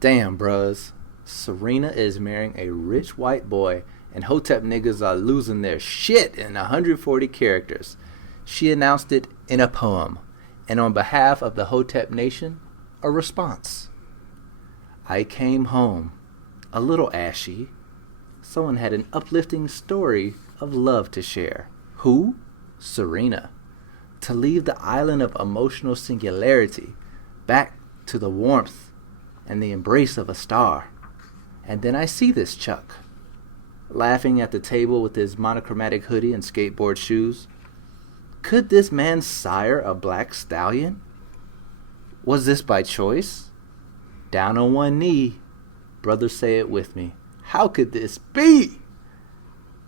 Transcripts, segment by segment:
Damn, bros. Serena is marrying a rich white boy, and Hotep niggas are losing their shit in 140 characters. She announced it in a poem, and on behalf of the Hotep nation, a response. I came home, a little ashy. Someone had an uplifting story of love to share. Who? Serena. To leave the island of emotional singularity back to the warmth and the embrace of a star. And then I see this Chuck, laughing at the table with his monochromatic hoodie and skateboard shoes. Could this man sire a black stallion? Was this by choice? Down on one knee, brothers say it with me. How could this be?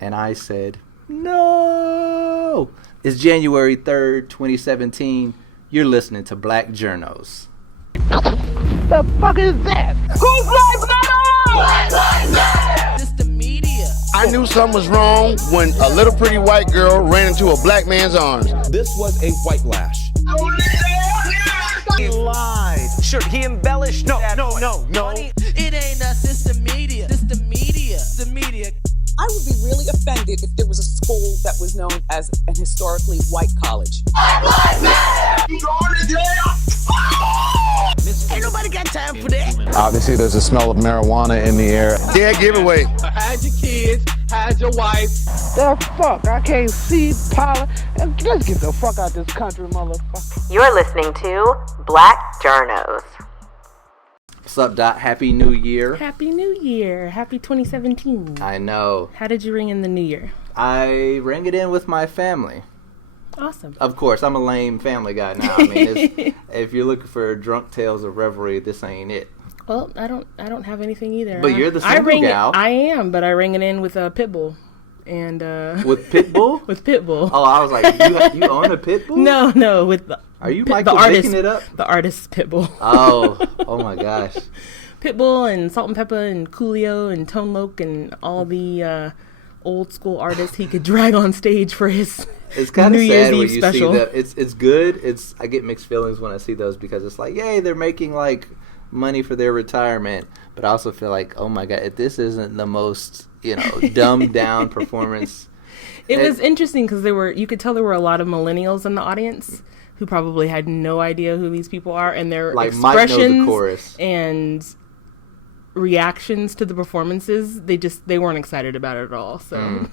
And I said, no. It's January 3rd, 2017. You're listening to Black Journos. The fuck is that? Who's Black Matter? Black Lives Matter! It's the media. I knew something was wrong when a little pretty white girl ran into a black man's arms. This was a white lash. He lied. Sure, he embellished. No. It ain't us, it's the media. It's the media. It's the media. I would be really offended if there was a school that was known as an historically white college. Black Lives Matter! You going to jail? Ain't nobody got time for that. Obviously, there's a smell of marijuana in the air. Dead giveaway. Hide your kids, hide your wife. The fuck? I can't see Paula. Let's get the fuck out this country, motherfucker. You're listening to Black Journos. What's up, Dot? Happy New Year. Happy New Year. Happy 2017. I know. How did you ring in the New Year? I rang it in with my family. Awesome. Of course, I'm a lame family guy now. I mean, if you're looking for drunk tales of revelry, this ain't it. Well, I don't have anything either. But you're the single gal. I am, but I rang it in with a Pitbull. And with Pitbull? With Pitbull. Oh, I was like, you own a Pitbull? No, with the Are you Michael making it up? The artist Pitbull. Oh my gosh. Pitbull and Salt and Pepper and Coolio and Tone Loc and all the old school artists he could drag on stage for his it's kind of New sad Year's when Eve you special. see that. It's good. I get mixed feelings when I see those because it's like, yay, they're making like money for their retirement, but I also feel like, oh my god, if this isn't the most dumbed down performance. It was interesting because you could tell there were a lot of millennials in the audience who probably had no idea who these people are, and their like Mike knows the expressions chorus. And reactions to the performances, they weren't excited about it at all. So,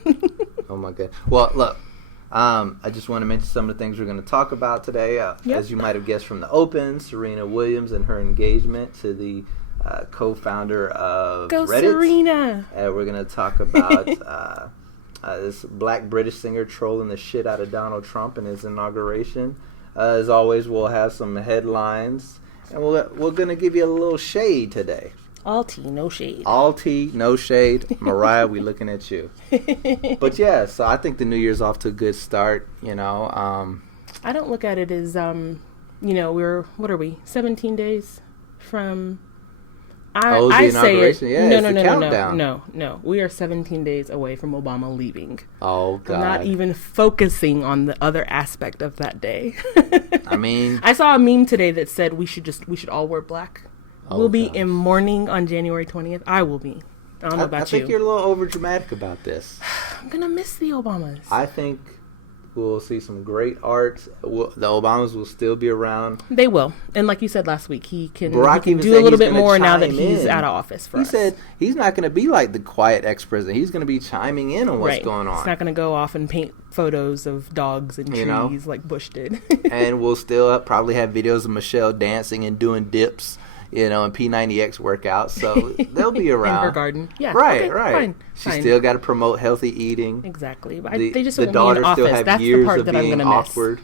Oh my god. Well, look, I just want to mention some of the things we're going to talk about today. Yep. As you might have guessed from the open, Serena Williams and her engagement to the co-founder of Go Reddit. Serena! We're going to talk about this black British singer trolling the shit out of Donald Trump in his inauguration. As always, we'll have some headlines, and we're going to give you a little shade today. All tea, no shade. All tea, no shade. Mariah, we looking at you. But yeah, so I think the New Year's off to a good start, I don't look at it as, what are we, 17 days from... the inauguration? Yeah, it's the countdown. No. We are 17 days away from Obama leaving. Oh, God. I'm not even focusing on the other aspect of that day. I mean... I saw a meme today that said we should all wear black. We'll be gosh. in mourning on January 20th. I will be. I don't know about you. I think you're a little over dramatic about this. I'm going to miss the Obamas. I think we'll see some great art. The Obamas will still be around. They will. And like you said last week, he can do said a little bit gonna more now that chime he's in. out of office for us. He said he's not going to be like the quiet ex-president. He's going to be chiming in on what's going on. He's not going to go off and paint photos of dogs and trees like Bush did. And we'll still probably have videos of Michelle dancing and doing dips. And P90X workouts, so they'll be around. In her garden. Yeah. Right, okay, right. She's still got to promote healthy eating. Exactly. But The they just the want me in daughters office. still have That's years the part of that I'm being going to awkward.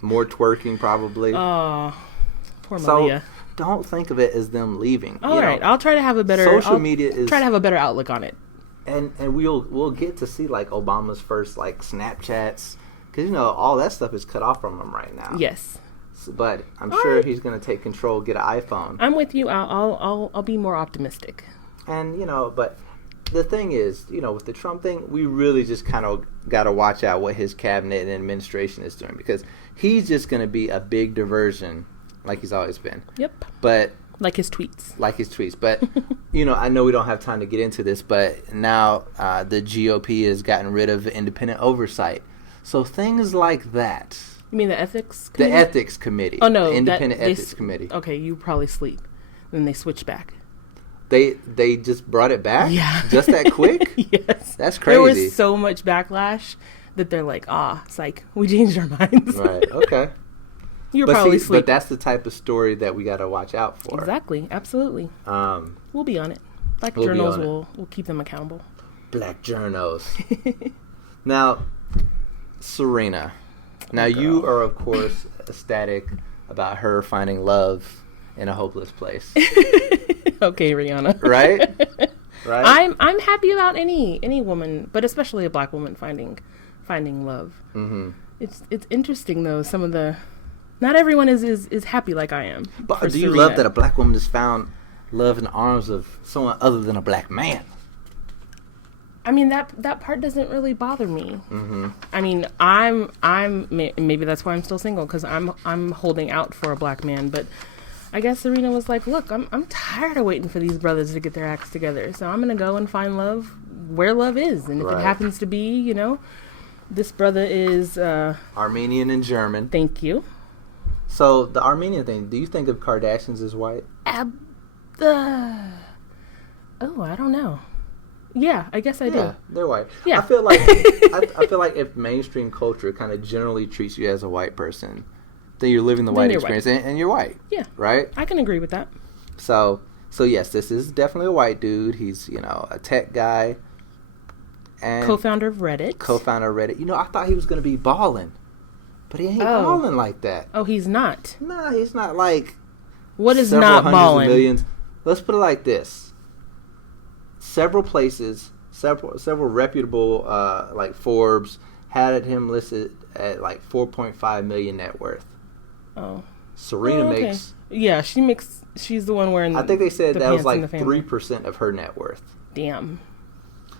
More twerking, probably. Oh, poor So Malia. don't think of it as them leaving. All right. I'll try to have a better... Social media is... try to have a better outlook on it. And we'll get to see, like, Obama's first, like, Snapchats. Because, all that stuff is cut off from him right now. Yes. But I'm sure he's going to take control, get an iPhone. I'm with you. I'll be more optimistic. And, but the thing is, with the Trump thing, we really just kind of got to watch out what his cabinet and administration is doing. Because he's just going to be a big diversion, like he's always been. Yep. But Like his tweets. But, I know we don't have time to get into this, but now the GOP has gotten rid of independent oversight. So things like that. You mean the ethics committee? The ethics committee. Oh, no. The independent ethics committee. Okay, you probably sleep. Then they switch back. They just brought it back? Yeah. Just that quick? Yes. That's crazy. There was so much backlash that they're like, it's like, we changed our minds. Right, okay. You're probably sleeping. But that's the type of story that we got to watch out for. Exactly, absolutely. We'll be on it. Black Journos will keep them accountable. Black Journos. Now, Serena. Now, you are, of course, ecstatic about her finding love in a hopeless place. Okay, Rihanna. Right? I'm happy about any woman, but especially a black woman finding love. Mm-hmm. It's interesting though. Some of the not everyone is happy like I am. But do you love that a black woman has found love in the arms of someone other than a black man? I mean that part doesn't really bother me. Mm-hmm. I mean I'm maybe that's why I'm still single, because I'm holding out for a black man, but. I guess Serena was like, look, I'm tired of waiting for these brothers to get their acts together. So I'm going to go and find love where love is. And if it happens to be, this brother is... Armenian and German. Thank you. So the Armenian thing, do you think of Kardashians as white? Oh, I don't know. Yeah, I guess I do. Yeah, they're white. Yeah. I feel like I feel like if mainstream culture kind of generally treats you as a white person... then you're living the white experience, and you're white. Yeah. Right? I can agree with that. So yes, this is definitely a white dude. He's, a tech guy. And co-founder of Reddit. I thought he was going to be balling. But he ain't balling like that. Oh, he's not? Nah, he's not like... What is not balling? Millions. Let's put it like this. Several places, several reputable, like Forbes, had him listed at like 4.5 million net worth. Oh. Serena makes... Yeah, she's the one wearing I think they said that was like 3% of her net worth. Damn.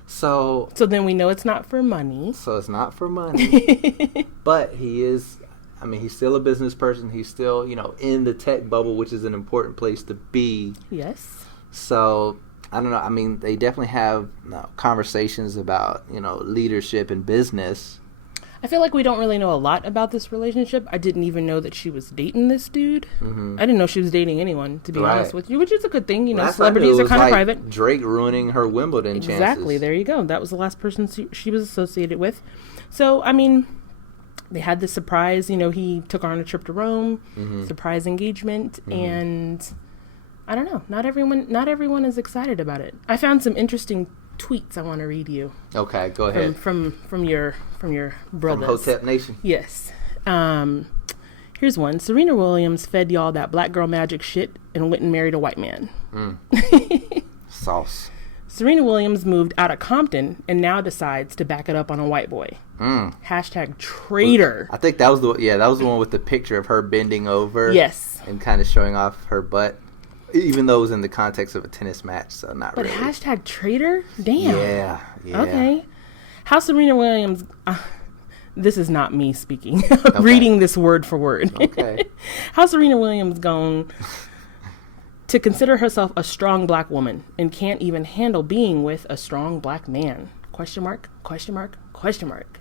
So then we know it's not for money. So it's not for money. But he is... I mean, he's still a business person. He's still, in the tech bubble, which is an important place to be. Yes. So, I don't know. I mean, they definitely have conversations about, leadership and business. I feel like we don't really know a lot about this relationship. I didn't even know that she was dating this dude. Mm-hmm. I didn't know she was dating anyone, to be honest with you, which is a good thing. Celebrities are kind of private. Drake ruining her Wimbledon chances. Exactly. There you go. That was the last person she was associated with. So, I mean, they had this surprise. He took her on a trip to Rome, surprise engagement, and I don't know. Not everyone is excited about it. I found some interesting tweets I want to read you. Okay, go ahead. From your brothers. From Hotep Nation. Yes. Here's one. Serena Williams fed y'all that black girl magic shit and went and married a white man. Sauce. Serena Williams moved out of Compton and now decides to back it up on a white boy. Hashtag traitor. I think that was the one with the picture of her bending over. Yes. And kind of showing off her butt. Even though it was in the context of a tennis match, so not really. But hashtag traitor? Damn. Yeah. Okay. How Serena Williams... this is not me speaking. I'm reading this word for word. Okay. How Serena Williams gone to consider herself a strong black woman and can't even handle being with a strong black man? Question mark, question mark, question mark.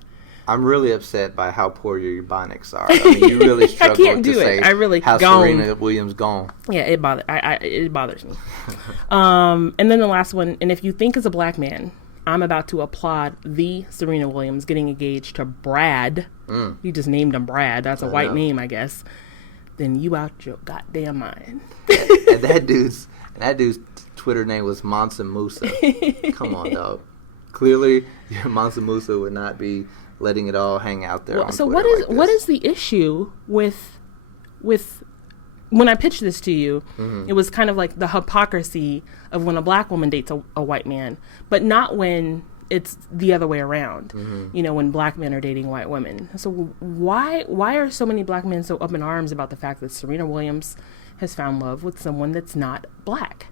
I'm really upset by how poor your Ebonics are. I mean, you really struggle I can't do to it. say I really how gone. Serena Williams gone. Yeah, it bothers me. And then the last one, and if you think as a black man, I'm about to applaud the Serena Williams getting engaged to Brad. You just named him Brad. That's a white name, I guess. Then you out your goddamn mind. And that dude's Twitter name was Mansa Musa. Come on, dog. Clearly, Mansa Musa would not be letting it all hang out there. So what is the issue with when I pitched this to you? It was kind of like the hypocrisy of when a black woman dates a white man, but not when it's the other way around. When black men are dating white women. So why are so many black men so up in arms about the fact that Serena Williams has found love with someone that's not black?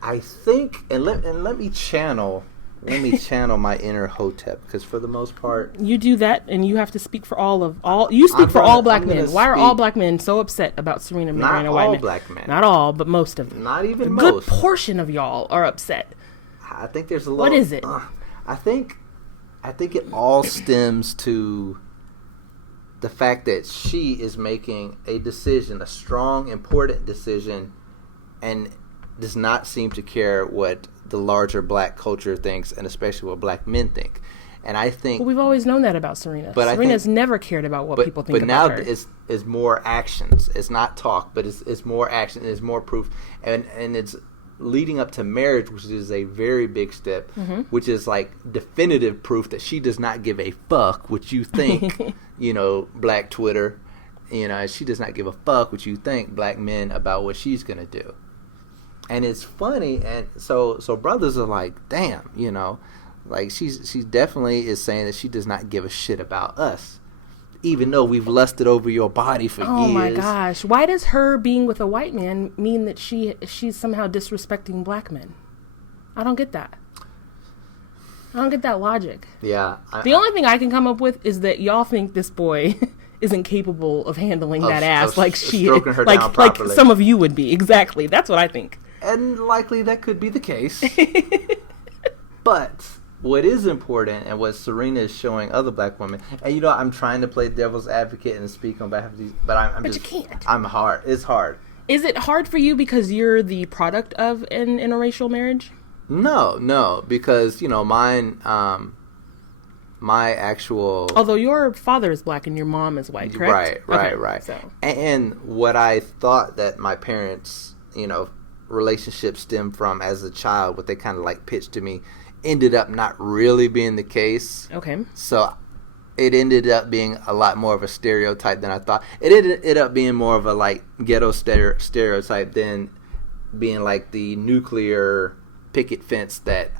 I think, and let me channel let me channel my inner Hotep, because for the most part, you do that, and you have to speak for all. You speak for all black men. Why are all black men so upset about Serena marrying a white man? Not all black men. Not all, but most of them. Not even most. A good portion of y'all are upset. I think there's a little. What is it? I think it all stems to the fact that she is making a decision, a strong, important decision, and does not seem to care what the larger black culture thinks, and especially what black men think. And I think... Well, we've always known that about Serena. But Serena's never cared about what people think about her. But now it's more actions. It's not talk, but it's more action. It's more proof. And it's leading up to marriage, which is a very big step, which is like definitive proof that she does not give a fuck what you think, Black Twitter. She does not give a fuck what you think, black men, about what she's going to do. And it's funny, and so brothers are like, damn, like she definitely is saying that she does not give a shit about us, even though we've lusted over your body for years. Oh my gosh, why does her being with a white man mean that she's somehow disrespecting black men? I don't get that. I don't get that logic. Yeah. The only thing I can come up with is that y'all think this boy isn't capable of handling that ass like she is, like some of you would be. Exactly. That's what I think. And likely that could be the case. But what is important, and what Serena is showing other black women, and I'm trying to play devil's advocate and speak on behalf of these, but you can't. I'm hard. It's hard. Is it hard for you because you're the product of an interracial marriage? No, because mine, my actual. Although your father is black and your mom is white, correct? Right. So. And what I thought that my parents, relationship stemmed from as a child, what they kind of like pitched to me, ended up not really being the case. Okay. So it ended up being a lot more of a stereotype than I thought. It ended up being more of a like ghetto stereotype than being like the nuclear picket fence that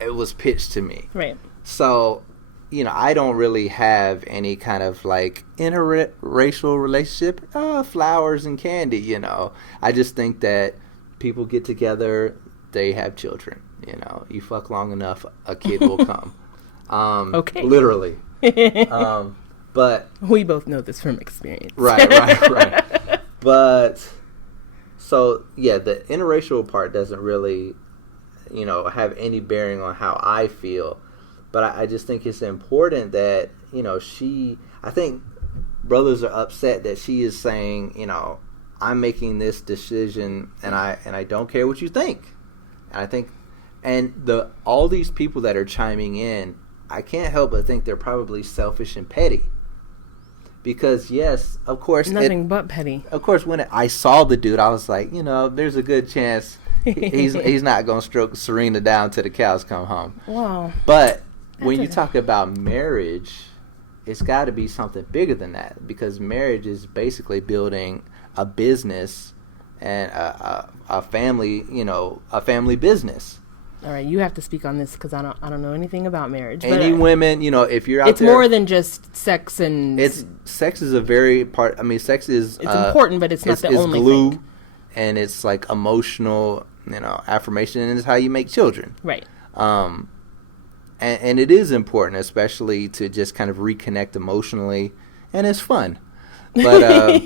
it was pitched to me. Right. So, I don't really have any kind of like interracial relationship, flowers and candy, I just think that people get together, they have children, you fuck long enough, a kid will come. Okay. Literally. But we both know this from experience. Right. But so yeah, the interracial part doesn't really, have any bearing on how I feel. But I just think it's important that, I think brothers are upset that she is saying, I'm making this decision and I don't care what you think. And I think, all these people that are chiming in, I can't help but think they're probably selfish and petty. Because yes, of course. Nothing but petty. Of course, when I saw the dude, I was like, there's a good chance he's not going to stroke Serena down till the cows come home. Wow. But when you talk about marriage, it's got to be something bigger than that, because marriage is basically building a business and a family, a family business. All right, you have to speak on this because I don't know anything about marriage. Any women, if you're out it's there, more than just sex and. Sex is a very part. I mean, sex is. It's important, but it's not the only glue, thing. And it's like emotional, affirmation, and it's how you make children. Right. And it is important, especially to just kind of reconnect emotionally, and it's fun. But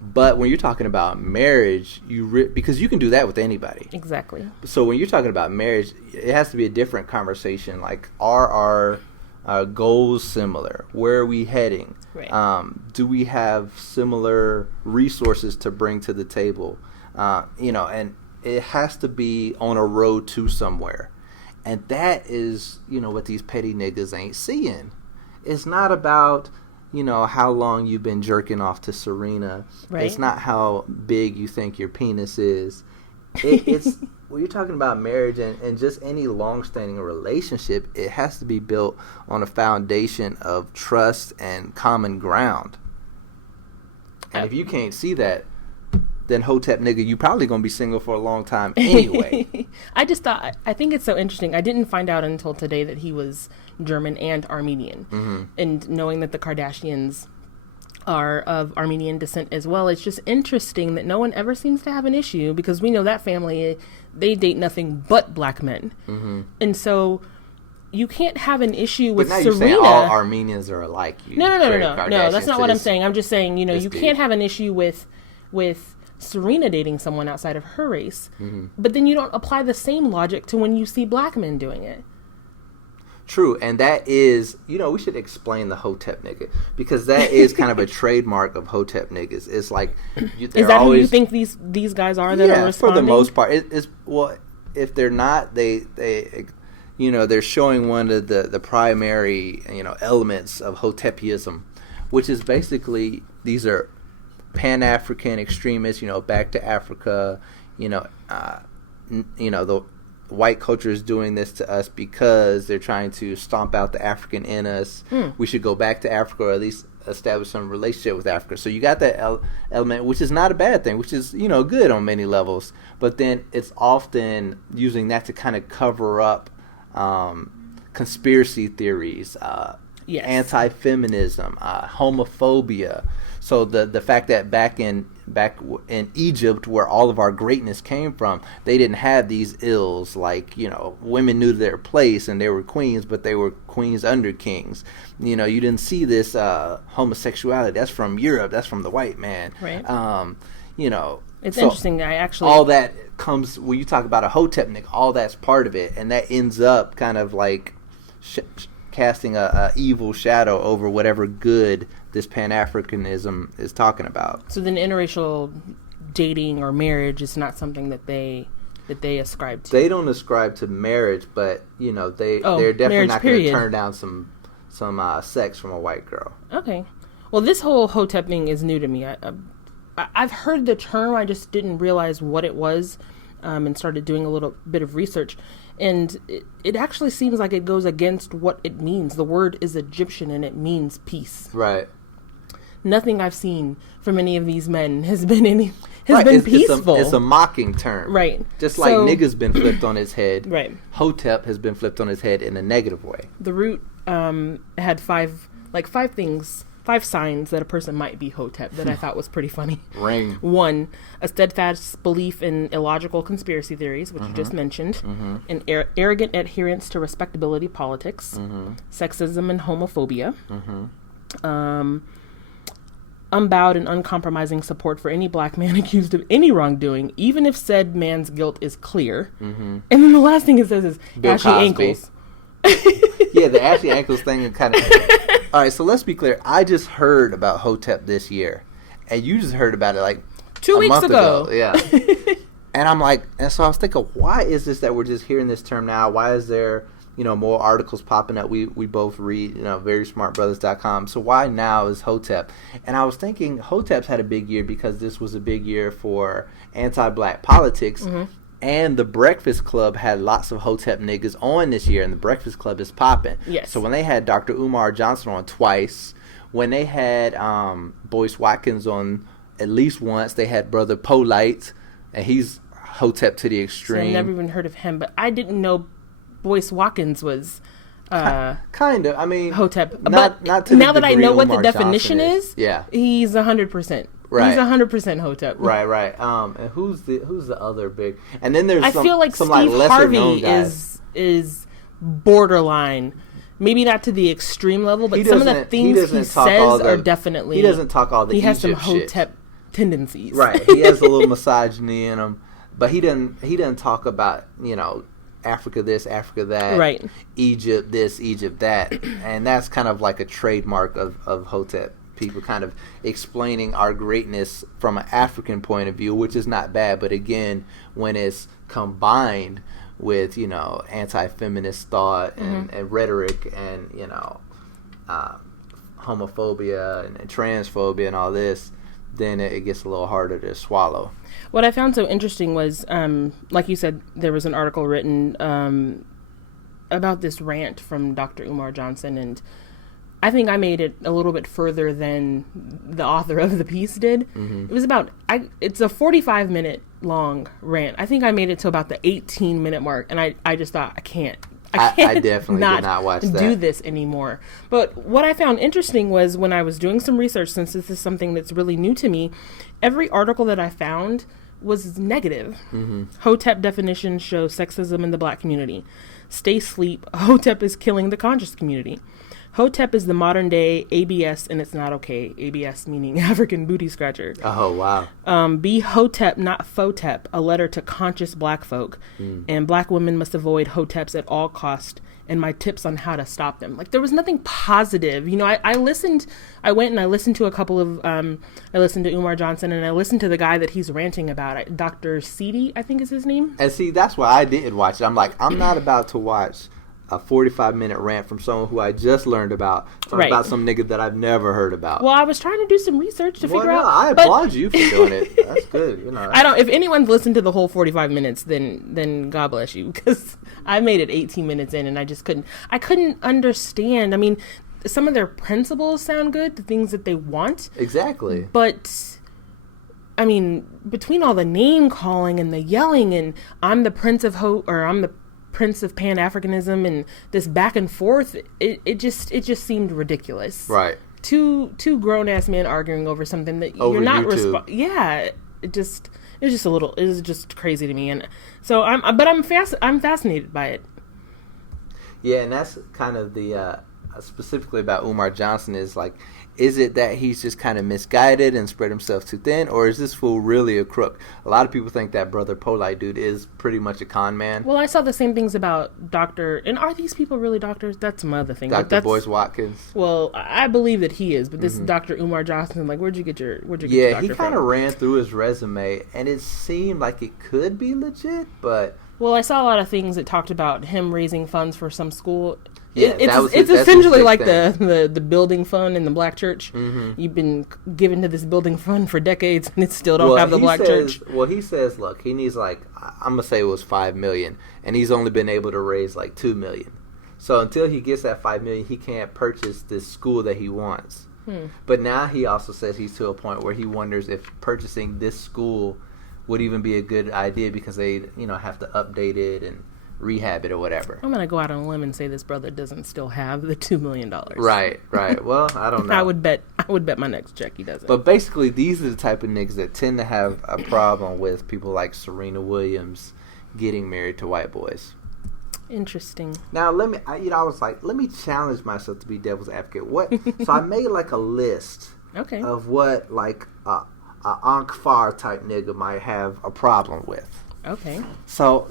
but when you're talking about marriage, because you can do that with anybody. Exactly. So when you're talking about marriage, it has to be a different conversation. Like, are our goals similar? Where are we heading? Right. Do we have similar resources to bring to the table? And it has to be on a road to somewhere. And that is, what these petty niggas ain't seeing. It's not about, how long you've been jerking off to Serena. Right. It's not how big you think your penis is. It's when you're talking about marriage and just any long-standing relationship, it has to be built on a foundation of trust and common ground. And if you can't see that, then Hotep nigga, you probably gonna be single for a long time anyway. I think it's so interesting. I didn't find out until today that he was German and Armenian. Mm-hmm. And knowing that the Kardashians are of Armenian descent as well. It's just interesting that no one ever seems to have an issue, because we know that family, they date nothing but black men. And so you can't have an issue with But now Serena. you're saying all Armenians are alike. No, that's not what I'm saying. I'm just saying, you can't have an issue with Serena dating someone outside of her race, but then you don't apply the same logic to when you see black men doing it. True, and that is, we should explain the Hotep nigga, because that is kind of a trademark of Hotep niggas. It's like, is that always, who you think these guys are that are responding? For the most part. If they're not, they're showing one of the primary, elements of Hotepism, which is basically, these are Pan-African extremists, back to Africa, the white culture is doing this to us because they're trying to stomp out the African in us. We should go back to Africa, or at least establish some relationship with Africa. So you got that element, which is not a bad thing, which is, good on many levels. But then it's often using that to kind of cover up conspiracy theories, anti-feminism, homophobia. So the fact that back in Egypt, where all of our greatness came from, they didn't have these ills like, women knew their place and they were queens, but they were queens under kings. You didn't see this homosexuality. That's from Europe. That's from the white man. Right. It's interesting. All that comes when you talk about a Hotep nick. All that's part of it, and that ends up kind of like casting a evil shadow over whatever good this Pan-Africanism is talking about. So then interracial dating or marriage is not something that they ascribe to. They don't ascribe to marriage, but they're definitely not going to turn down some sex from a white girl. Okay. Well, this whole Hotep thing is new to me. I've heard the term, I just didn't realize what it was, and started doing a little bit of research. And it actually seems like it goes against what it means. The word is Egyptian and it means peace. Right. Nothing I've seen from any of these men has been peaceful. It's a mocking term. Right. Just like nigga's been flipped on his head. Right. Hotep has been flipped on his head in a negative way. The root had five signs that a person might be Hotep that I thought was pretty funny. Ring. 1, a steadfast belief in illogical conspiracy theories, which you just mentioned. An arrogant adherence to respectability politics. Sexism and homophobia. Unbowed and uncompromising support for any black man accused of any wrongdoing, even if said man's guilt is clear. And then the last thing it says is Bill ashy Cosby. ankles. Yeah, the ashy ankles thing kind of... All right, so let's be clear. I just heard about Hotep this year, and you just heard about it like 2 weeks ago. Yeah. And so I was thinking, why is this that we're just hearing this term now? Why is there, more articles popping up? We both read, verysmartbrothers.com. So why now is Hotep? And I was thinking Hotep's had a big year because this was a big year for anti-black politics. And the Breakfast Club had lots of Hotep niggas on this year, and the Breakfast Club is popping. Yes. So when they had Dr. Umar Johnson on twice, when they had Boyce Watkins on at least once, they had Brother Polite, and he's Hotep to the extreme. So I never even heard of him, but I didn't know Boyce Watkins was kind of. I mean, Hotep. Not to now the that I degree know what Umar the definition Johnson is, yeah, he's 100%. Right. He's 100% Hotep. Right. And who's the other big? And then there's I feel like some Steve lesser Harvey known guys. is borderline. Maybe not to the extreme level, but some of the things he says are definitely. He doesn't talk all the He has Egypt some Hotep tendencies. Right. He has a little misogyny in him, but he doesn't talk about Africa this, Africa that, right? Egypt this, Egypt that, and that's kind of like a trademark of Hotep. People kind of explaining our greatness from an African point of view, which is not bad, but again, when it's combined with anti-feminist thought and rhetoric and homophobia and transphobia and all this, then it gets a little harder to swallow. What I found so interesting was, like you said, there was an article written about this rant from Dr. Umar Johnson, and I think I made it a little bit further than the author of the piece did. It was it's a 45-minute long rant. I think I made it to about the 18-minute mark, and I just thought, I I definitely did not watch that. Do this anymore. But what I found interesting was when I was doing some research, since this is something that's really new to me, every article that I found was negative. Hotep definitions show sexism in the black community. Stay sleep. Hotep is killing the conscious community. Hotep is the modern day ABS and it's not okay. ABS meaning African booty scratcher. Oh, wow. Be Hotep, not Photep, a letter to conscious black folk. And black women must avoid Hoteps at all cost. And my tips on how to stop them. Like, there was nothing positive. You know, I went and I listened to a couple of, I listened to Umar Johnson and I listened to the guy that he's ranting about, Dr. Seedy, I think is his name. And see, that's why I didn't watch it. I'm like, I'm not about to watch a 45-minute rant from someone who I just learned about, about some nigga that I've never heard about. Well, I was trying to do some research to figure out. I applaud you for doing it. That's good. You know. If anyone's listened to the whole 45 minutes, then God bless you, because I made it 18 minutes in and I just couldn't understand. I mean, some of their principles sound good, the things that they want. Exactly. But I mean, between all the name calling and the yelling and I'm the Prince of Hope or I'm the Prince of Pan-Africanism and this back and forth, it just seemed ridiculous. Right. Two grown-ass men arguing over something that you're not yeah, it was just crazy to me. And so I'm fascinated by it. Yeah, and that's kind of the specifically about Umar Johnson is like, is it that he's just kind of misguided and spread himself too thin, or is this fool really a crook? A lot of people think that Brother Polite dude is pretty much a con man. Well, I saw the same things about and are these people really doctors? That's some other thing. Dr. Boyce Watkins. Well, I believe that he is, but this is Dr. Umar Johnson. Like, where'd you get your doctor he kind of ran through his resume, and it seemed like it could be legit, but... Well, I saw a lot of things that talked about him raising funds for some school. Yeah, it's essentially like the building fund in the black church. You've been given to this building fund for decades, and it still don't have the black church. Well, he says, look, he needs I'm gonna say it was $5 million, and he's only been able to raise like $2 million. So until he gets that $5 million, he can't purchase this school that he wants. But now he also says he's to a point where he wonders if purchasing this school would even be a good idea because they, have to update it and rehab it or whatever. I'm gonna go out on a limb and say this brother doesn't still have the $2 million. Right. Well, I don't know. I would bet my next check he doesn't. But basically, these are the type of niggas that tend to have a problem with people like Serena Williams getting married to white boys. Interesting. Now I was like, let me challenge myself to be devil's advocate. So I made like a list. Okay. Of what like a Ankh Far type nigga might have a problem with. Okay. So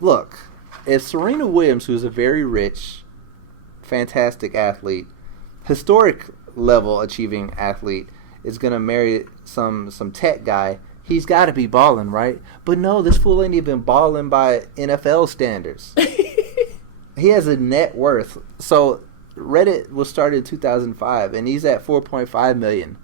look, if Serena Williams, who's a very rich, fantastic athlete, historic level achieving athlete, is gonna marry some tech guy, he's got to be balling, right? But no, this fool ain't even balling by NFL standards. He has a net worth. So Reddit was started in 2005, and he's at 4.5 million.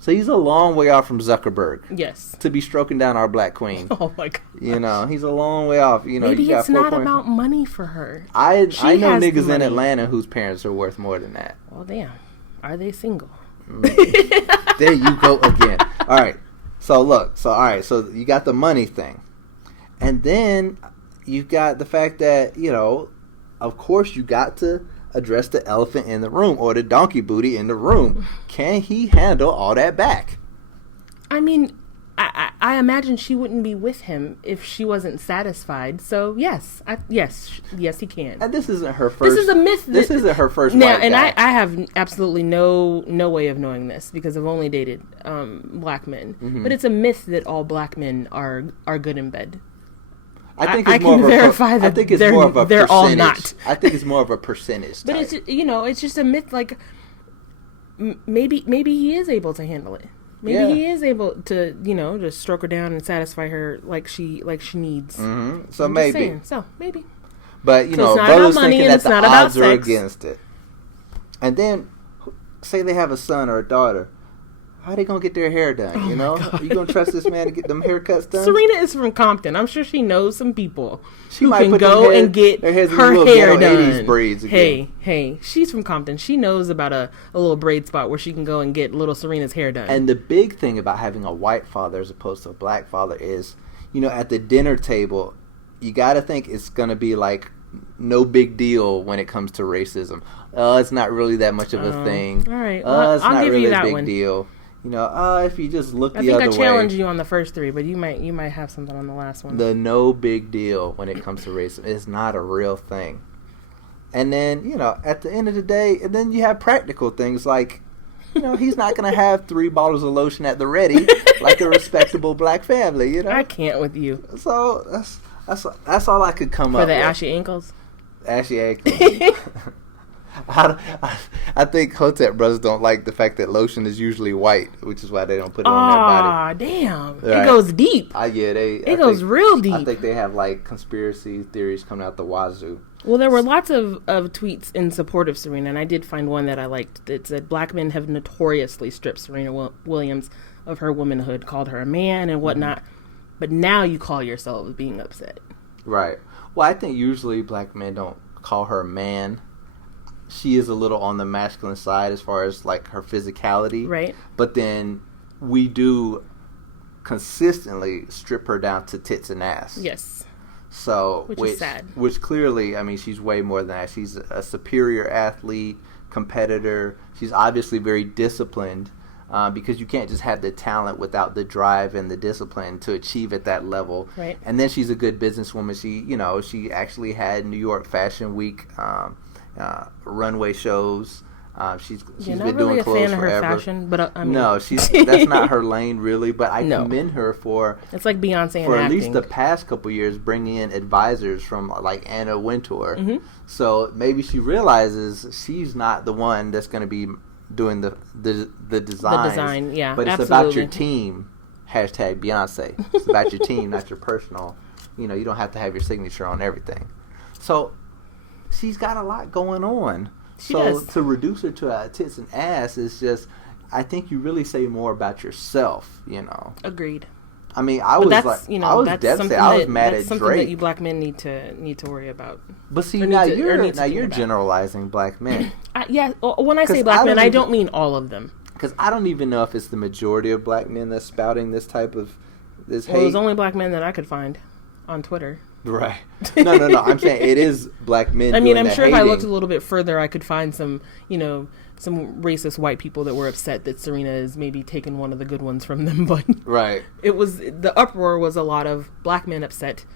So he's a long way off from Zuckerberg. Yes. To be stroking down our black queen. Oh my God. He's a long way off. Maybe it's not about money for her. I know niggas in Atlanta whose parents are worth more than that. Well, damn. Are they single? There you go again. All right. So look. So you got the money thing, and then you've got the fact that of course you got to address the elephant in the room or the donkey booty in the room. Can he handle all that back? I mean, I imagine she wouldn't be with him if she wasn't satisfied. So yes, he can. And this isn't her first. This is a myth. This isn't her first. Now, and I have absolutely no way of knowing this because I've only dated black men. But it's a myth that all black men are good in bed. I think I can verify that they're all not. I think it's more of a percentage type. But it's it's just a myth. Like maybe he is able to handle it. Maybe he is able to just stroke her down and satisfy her like she needs. So maybe. Saying, so maybe. But brothers thinking that the odds are against it. And then say they have a son or a daughter. How they gonna get their hair done? Are you gonna trust this man to get them haircuts done? Serena is from Compton. I'm sure she knows some people who might can go and get her hair done. Braids again. Hey, she's from Compton. She knows about a little braid spot where she can go and get little Serena's hair done. And the big thing about having a white father as opposed to a black father is, at the dinner table, you got to think it's gonna be like no big deal when it comes to racism. It's not really that much of a thing. All right. Well, it's I'll not give really you a that big one. deal. You know, if you just look the other way. I think I challenged you on the first three, but you might have something on the last one. The no big deal when it comes to racism is not a real thing. And then, you know, at the end of the day, and then you have practical things like, you know, he's not going to have 3 bottles of lotion at the ready like a respectable black family, you know? I can't with you. So that's all I could come up with. For the ashy ankles? Ashy ankles. I think Hotep brothers don't like the fact that lotion is usually white, which is why they don't put it on their body. Aw, damn. Right. It goes deep. It goes real deep. I think they have, like, conspiracy theories coming out the wazoo. Well, there were lots of tweets in support of Serena, and I did find one that I liked that said, black men have notoriously stripped Serena Williams of her womanhood, called her a man and whatnot, but now you call yourselves being upset. Right. Well, I think usually black men don't call her a man. She is a little on the masculine side as far as, like, her physicality. Right. But then we do consistently strip her down to tits and ass. Yes. So, which is sad. Which clearly, I mean, she's way more than that. She's a superior athlete, competitor. She's obviously very disciplined because you can't just have the talent without the drive and the discipline to achieve at that level. Right. And then she's a good businesswoman. She actually had New York Fashion Week runway shows. She's been not doing really a clothes fan of her forever. fashion, but I mean, no, that's not her lane really. But I commend her for it's like Beyonce for and at acting. least the past couple years bringing in advisors from like Anna Wintour. Mm-hmm. So maybe she realizes she's not the one that's going to be doing the design. The design, yeah, but it's absolutely. about your team. Hashtag Beyonce. It's about your team, not your personal. You know, you don't have to have your signature on everything. So she's got a lot going on. She does. To reduce her to tits and ass is just, I think you really say more about yourself, you know. Agreed. I mean, I was devastated. I was mad at that's something Drake. that you black men need to worry about. But see, Or now need to- or you're need to think about. generalizing black men. When I say black men, I don't mean all of them. Because I don't even know if it's the majority of black men that's spouting this type of this Well, hate. there's only black men that I could find on Twitter. Right. No. I'm saying it is black men. I mean, doing I'm the sure if I hating. looked a little bit further, I could find some racist white people that were upset that Serena is maybe taking one of the good ones from them. But right. The uproar was a lot of black men upset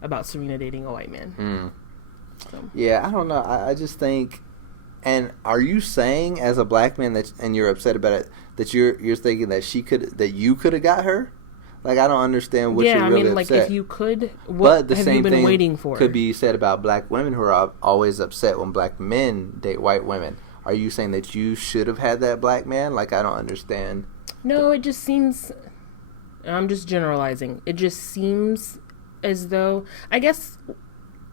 about Serena dating a white man. So. Yeah, I don't know. I just think, and are you saying as a black man and you're upset about it, that you're thinking that you could have got her? Like, I don't understand what you're really upset. like, if you could, what have you been waiting for? Could be said about black women who are always upset when black men date white women. Are you saying that you should have had that black man? Like, I don't understand. No, it just seems, I'm just generalizing. It just seems as though, I guess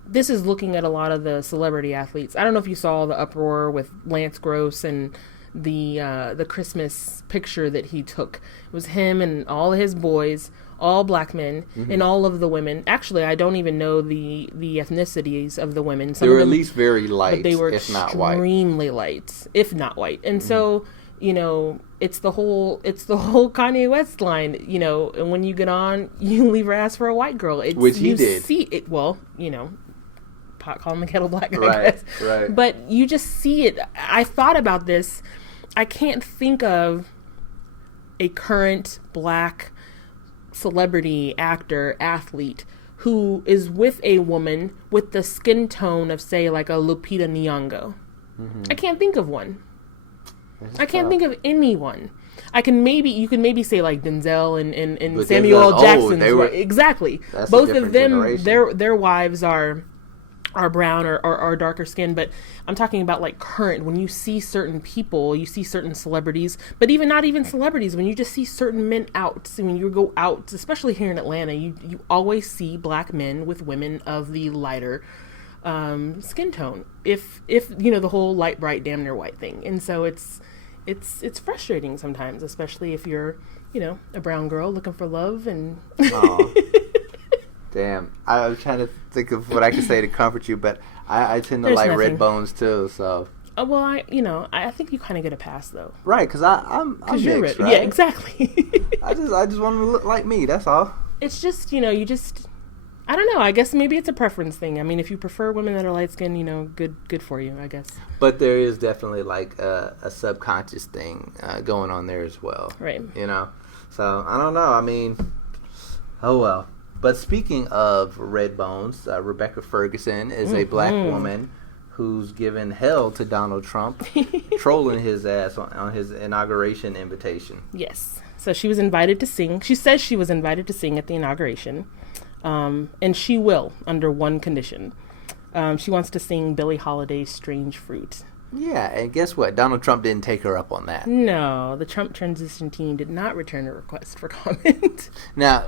this is looking at a lot of the celebrity athletes. I don't know if you saw the uproar with Lance Gross and the Christmas picture that he took. It was him and all of his boys, all black men, and all of the women. Actually, I don't even know the ethnicities of the women. They were at least very light, but they were if not white. Extremely light, if not white. And so, it's the whole Kanye West line, and when you get on, you leave your ass for a white girl. Which he did. See it, pot calling the kettle black, I guess. Right. But you just see it. I thought about this. I can't think of a current black celebrity, actor, athlete who is with a woman with the skin tone of, say, like a Lupita Nyong'o. I can't think of one. I can't think of anyone. You can maybe say like Denzel and Samuel L. Jackson. Exactly. Both of them, generation. their wives are brown or darker skin, but I'm talking about like current, when you see certain people, you see certain celebrities, but not even celebrities, when you just see certain men out, when you go out, especially here in Atlanta, you always see black men with women of the lighter skin tone, if the whole light, bright, damn near white thing. And so it's frustrating sometimes, especially if you're a brown girl looking for love and Damn. I was trying to think of what I could say to comfort you, but I tend to There's like nothing. red bones too, so. Well, I think you kind of get a pass though. Right, because I'm You're mixed, red. right? Yeah, exactly. I just want to look like me, that's all. It's just, I don't know. I guess maybe it's a preference thing. I mean, if you prefer women that are light skinned, good for you, I guess. But there is definitely like a subconscious thing going on there as well. Right. So I don't know. I mean, oh well. But speaking of red bones, Rebecca Ferguson is a black woman who's given hell to Donald Trump, trolling his ass on his inauguration invitation. Yes. So she was invited to sing. She says she was invited to sing at the inauguration. And she will, under one condition. She wants to sing Billie Holiday's Strange Fruit. Yeah, and guess what? Donald Trump didn't take her up on that. No, the Trump transition team did not return a request for comment. Now,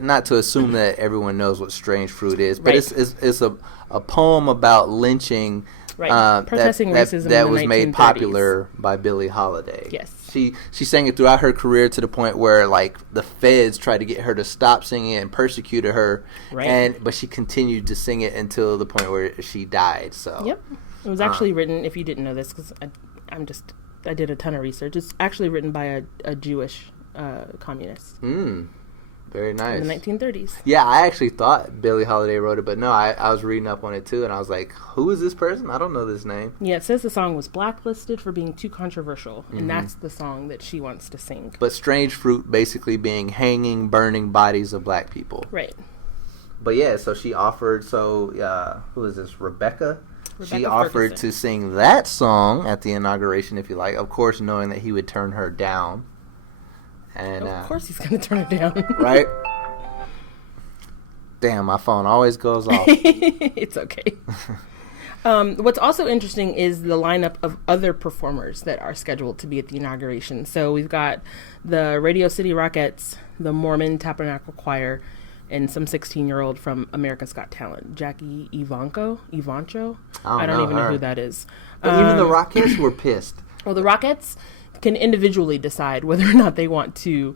not to assume that everyone knows what Strange Fruit is, but it's a poem about lynching, protesting racism that in was the made 1930s. Popular by Billie Holiday. Yes. She sang it throughout her career to the point where like the feds tried to get her to stop singing it and persecuted her, but she continued to sing it until the point where she died. So yep. It was actually written, if you didn't know this, because I did a ton of research. It's actually written by a Jewish communist. Very nice. In the 1930s. Yeah, I actually thought Billie Holiday wrote it, but no, I was reading up on it too, and I was like, who is this person? I don't know this name. Yeah, it says the song was blacklisted for being too controversial, and that's the song that she wants to sing. But Strange Fruit basically being hanging, burning bodies of black people. Right. But yeah, so she offered, who is this, Rebecca? She offered to sing that song at the inauguration, if you like, of course, knowing that he would turn her down. And of course he's going to turn her down. Right? Damn, my phone always goes off. It's okay. What's also interesting is the lineup of other performers that are scheduled to be at the inauguration. So we've got the Radio City Rockettes, the Mormon Tabernacle Choir, and some 16-year-old from America's Got Talent, Jackie Evancho. I don't even know who that is. But even the Rockettes were pissed. Well, the Rockettes can individually decide whether or not they want to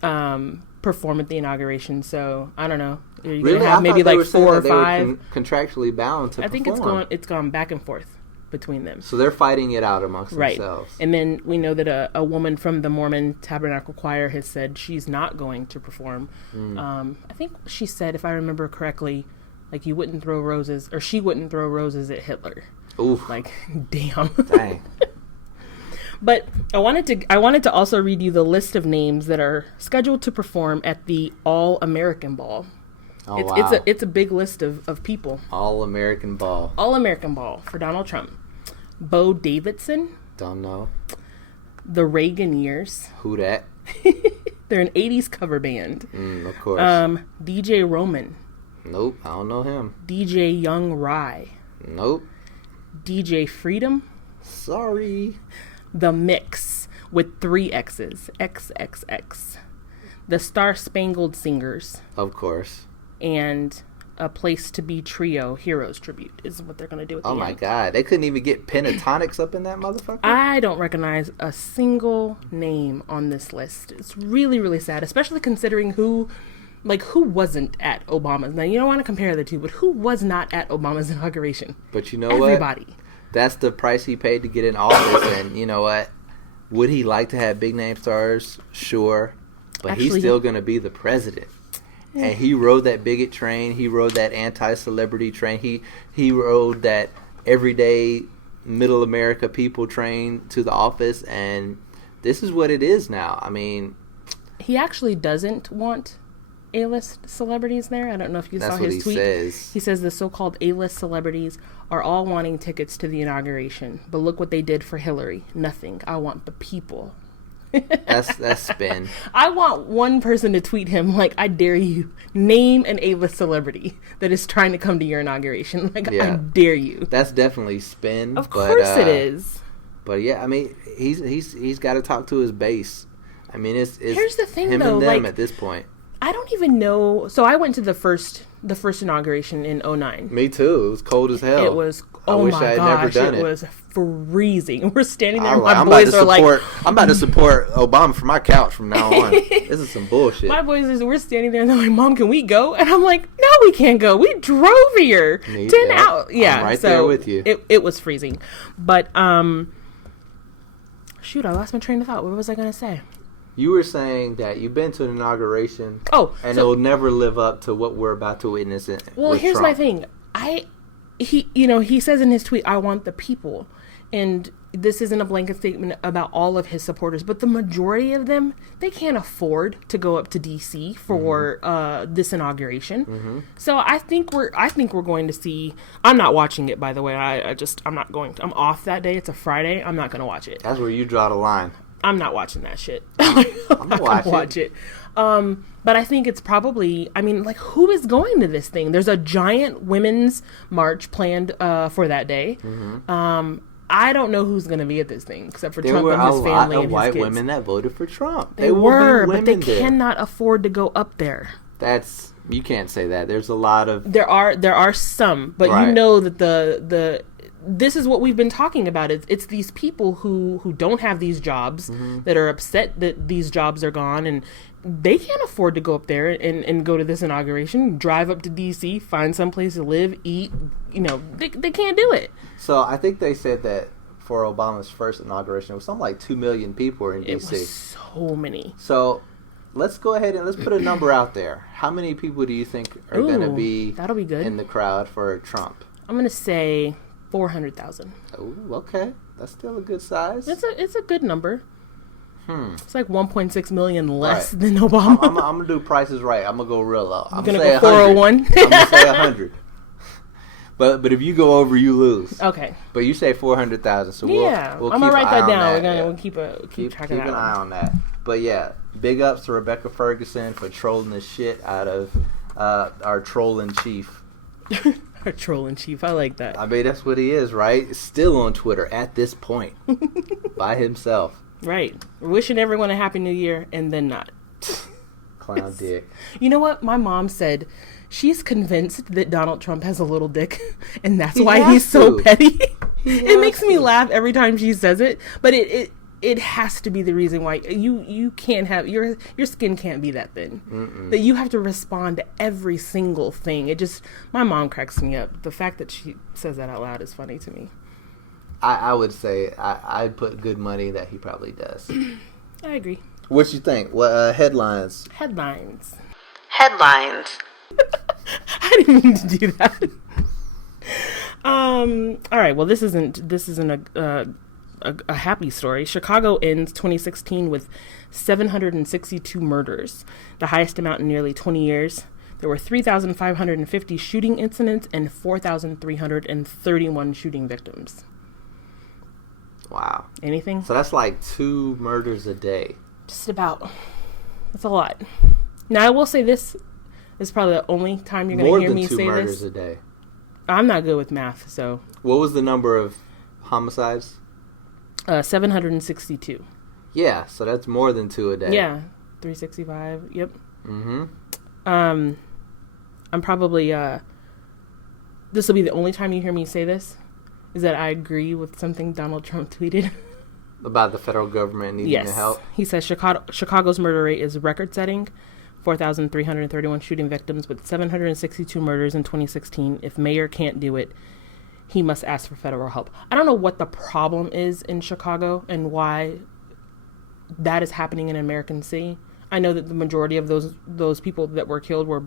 perform at the inauguration. So I don't know. You're going to have maybe like 4 or 5. Contractually bound to perform. I think it's gone back and forth between them. So they're fighting it out amongst themselves. And then we know that a woman from the Mormon Tabernacle Choir has said she's not going to perform. I think she said, if I remember correctly, like you wouldn't throw roses, or she wouldn't throw roses at Hitler. Oof. Like, damn. Dang. But I wanted to also read you the list of names that are scheduled to perform at the All-American Ball. Oh, wow. It's a big list of people. All-American Ball. All-American Ball for Donald Trump. Bo Davidson. Don't know. The Reagan Years. Who that? They're an 80s cover band. Of course. DJ Roman. Nope, I don't know him. DJ Young Rye. Nope. DJ Freedom. Sorry. The Mix with 3 X's. XXX. The Star Spangled Singers. Of course. And a Place to Be Trio Heroes Tribute is what they're going to do at the end. Oh my God. They couldn't even get Pentatonics up in that motherfucker? I don't recognize a single name on this list. It's really, really sad, especially considering who wasn't at Obama's. Now, you don't want to compare the two, but who was not at Obama's inauguration? But you know Everybody. what? That's the price he paid to get in office, and you know what? Would he like to have big name stars? Sure. But he's still going to be the president. And he rode that bigot train. He rode that anti-celebrity train. He rode that everyday middle America people train to the office, and this is what it is now. I mean, he actually doesn't want A-list celebrities there. I don't know if you saw his tweet. Says. He says the so-called A-list celebrities are all wanting tickets to the inauguration, but look what they did for Hillary. Nothing. I want the people. That's spin. I want one person to tweet him like, I dare you, name an A-list celebrity that is trying to come to your inauguration. Like, I dare you. That's definitely spin. Of course it is. But yeah, I mean, he's got to talk to his base. I mean, it's here's the thing, him though, and them like, at this point. I don't even know. So I went to the first inauguration in 2009. Me too. It was cold as hell. It was. I wish I had never gosh, done it was freezing. We're standing there. My I'm boys are like, I'm about to support Obama from my couch from now on. This is some bullshit. My boys we're standing there and they're like, Mom, can we go? And I'm like, no, we can't go. We drove here 10 hours. Yeah, I'm right there with you. It was freezing, but shoot, I lost my train of thought. What was I gonna say? You were saying that you've been to an inauguration. And it will never live up to what we're about to witness. Well, here's Trump. my thing. He says in his tweet, "I want the people," and this isn't a blanket statement about all of his supporters, but the majority of them, they can't afford to go up to DC for this inauguration. So I think we're going to see. I'm not watching it, by the way. I'm not going to. I'm off that day. It's a Friday. I'm not going to watch it. That's where you draw the line. I'm not watching that shit. I'm not going to watch it. But I think it's probably, who is going to this thing? There's a giant women's march planned for that day. I don't know who's going to be at this thing, except for Trump and his family and his kids. There were a lot of white women that voted for Trump. They were, but they cannot afford to go up there. You can't say that. There's a lot of... There are some, but you know that this is what we've been talking about. It's these people who don't have these jobs, that are upset that these jobs are gone, and they can't afford to go up there and go to this inauguration, drive up to DC, find some place to live, eat. They can't do it. So I think they said that for Obama's first inauguration, it was something like 2 million people were in DC. It was so many. So let's go ahead and let's put a number out there. How many people do you think are going to be in the crowd for Trump? I'm going to say 400,000. Oh, okay. That's still a good size. It's a good number. It's like 1.6 million less than Obama. I'm going to do prices right. I'm going to go real low. I'm going to go 401. I'm going to say 100. But if you go over, you lose. Okay. But you say 400,000. So we'll I'm going to write that down. We'll keep track of that. Keep an eye on that. But yeah, big ups to Rebecca Ferguson for trolling the shit out of our troll in chief. Our troll in chief. I like that. I mean, that's what he is, right? Still on Twitter at this point. By himself. Right. Wishing everyone a happy new year and then not. Clown dick. You know what? My mom said she's convinced that Donald Trump has a little dick, and that's why he's so petty. It makes me laugh every time she says it, but it has to be the reason why you can't have your skin can't be that thin. That you have to respond to every single thing. My mom cracks me up. The fact that she says that out loud is funny to me. I would say I'd put good money that he probably does. I agree. What you think? What headlines? Headlines. I didn't mean to do that. All right. Well, this isn't a happy story. Chicago ends 2016 with 762 murders, the highest amount in nearly 20 years. There were 3,550 shooting incidents and 4,331 shooting victims. Wow. Anything? So that's like 2 murders a day. Just about. That's a lot. Now, I will say this is probably the only time you're going to hear me say this. More than 2 murders a day. I'm not good with math, so. What was the number of homicides? 762. Yeah, so that's more than 2 a day. Yeah, 365. Yep. Mm-hmm. I'm probably. This will be the only time you hear me say this. Is that I agree with something Donald Trump tweeted. About the federal government needing help? He says Chicago's murder rate is record-setting. 4,331 shooting victims with 762 murders in 2016. If mayor can't do it, he must ask for federal help. I don't know what the problem is in Chicago and why that is happening in an American city. I know that the majority of those people that were killed were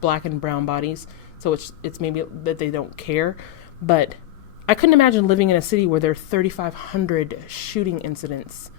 black and brown bodies, so it's maybe that they don't care, but I couldn't imagine living in a city where there are 3,500 shooting incidents.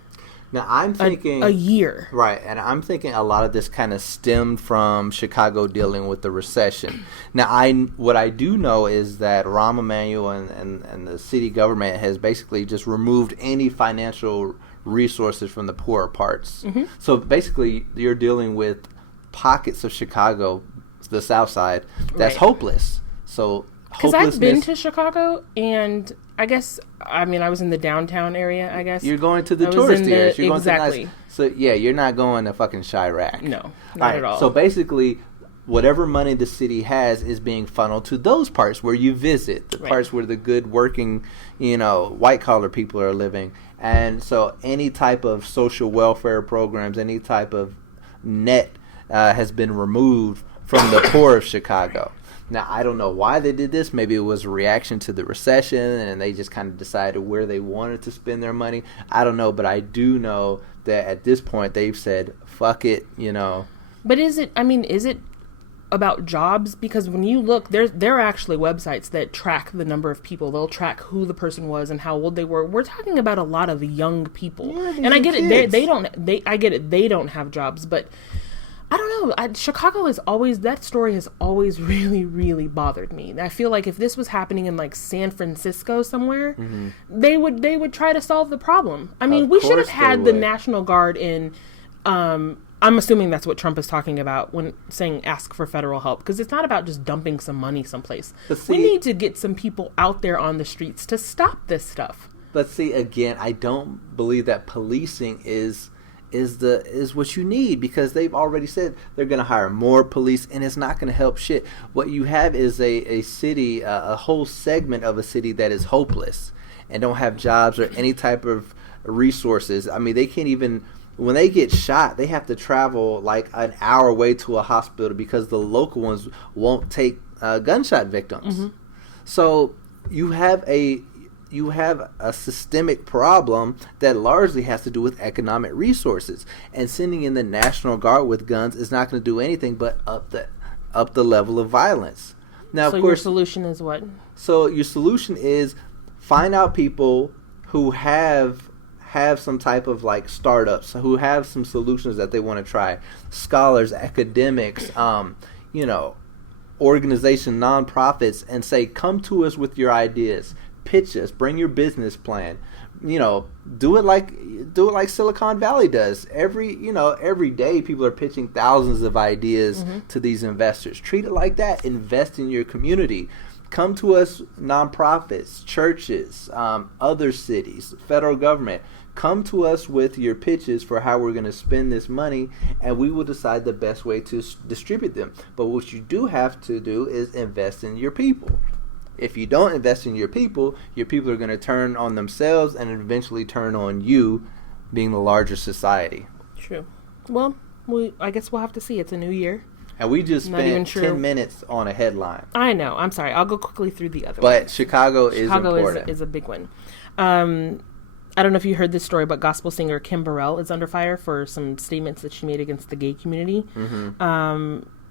Now, I'm thinking... A year. Right, and I'm thinking a lot of this kind of stemmed from Chicago dealing with the recession. Now, what I do know is that Rahm Emanuel and the city government has basically just removed any financial resources from the poorer parts. Mm-hmm. So, basically, you're dealing with pockets of Chicago, the South Side, that's hopeless. So... Because I've been to Chicago, and I guess, I was in the downtown area, I guess. You're going to the touristy areas. You're exactly. Going to so, yeah, you're not going to fucking Chirac. No, not at all. So, basically, whatever money the city has is being funneled to those parts where you visit, the parts where the good working, white-collar people are living. And so, any type of social welfare programs, any type of net has been removed from the poor of Chicago. Now, I don't know why they did this. Maybe it was a reaction to the recession and they just kind of decided where they wanted to spend their money. I don't know, but I do know that at this point they've said, fuck it, you know. But is it about jobs? Because when you look, there are actually websites that track the number of people. They'll track who the person was and how old they were. We're talking about a lot of young people. Yeah, and I get it. I get it. They don't have jobs, but I don't know. Chicago is always, that story has always really, really bothered me. I feel like if this was happening in like San Francisco somewhere, they would try to solve the problem. I mean, we should have had the National Guard in. I'm assuming that's what Trump is talking about when saying ask for federal help, because it's not about just dumping some money someplace. We need to get some people out there on the streets to stop this stuff. But see, again, I don't believe that policing is what you need, because they've already said they're going to hire more police, and it's not going to help shit. What you have is a city, a whole segment of a city that is hopeless and don't have jobs or any type of resources. I mean, they can't even, when they get shot, they have to travel like an hour away to a hospital because the local ones won't take gunshot victims. So you have a systemic problem that largely has to do with economic resources, and sending in the National Guard with guns is not going to do anything but up the level of violence. Now, so of course, your solution is what? So your solution is find out people who have some type of like startups, who have some solutions that they want to try, scholars, academics, organization, nonprofits, and say, come to us with your ideas. Pitch us, bring your business plan, do it like Silicon Valley does. Every day people are pitching thousands of ideas to these investors. Treat it like that. Invest in your community. Come to us, nonprofits, churches, other cities, federal government. Come to us with your pitches for how we're going to spend this money, and we will decide the best way to distribute them. But what you do have to do is invest in your people. If you don't invest in your people are going to turn on themselves and eventually turn on you, being the larger society. True. Well, I guess we'll have to see. It's a new year. And we just spent 10 minutes on a headline. I know. I'm sorry. I'll go quickly through the other But ones. Chicago is important. Is a big one. I don't know if you heard this story, but gospel singer Kim Burrell is under fire for some statements that she made against the gay community.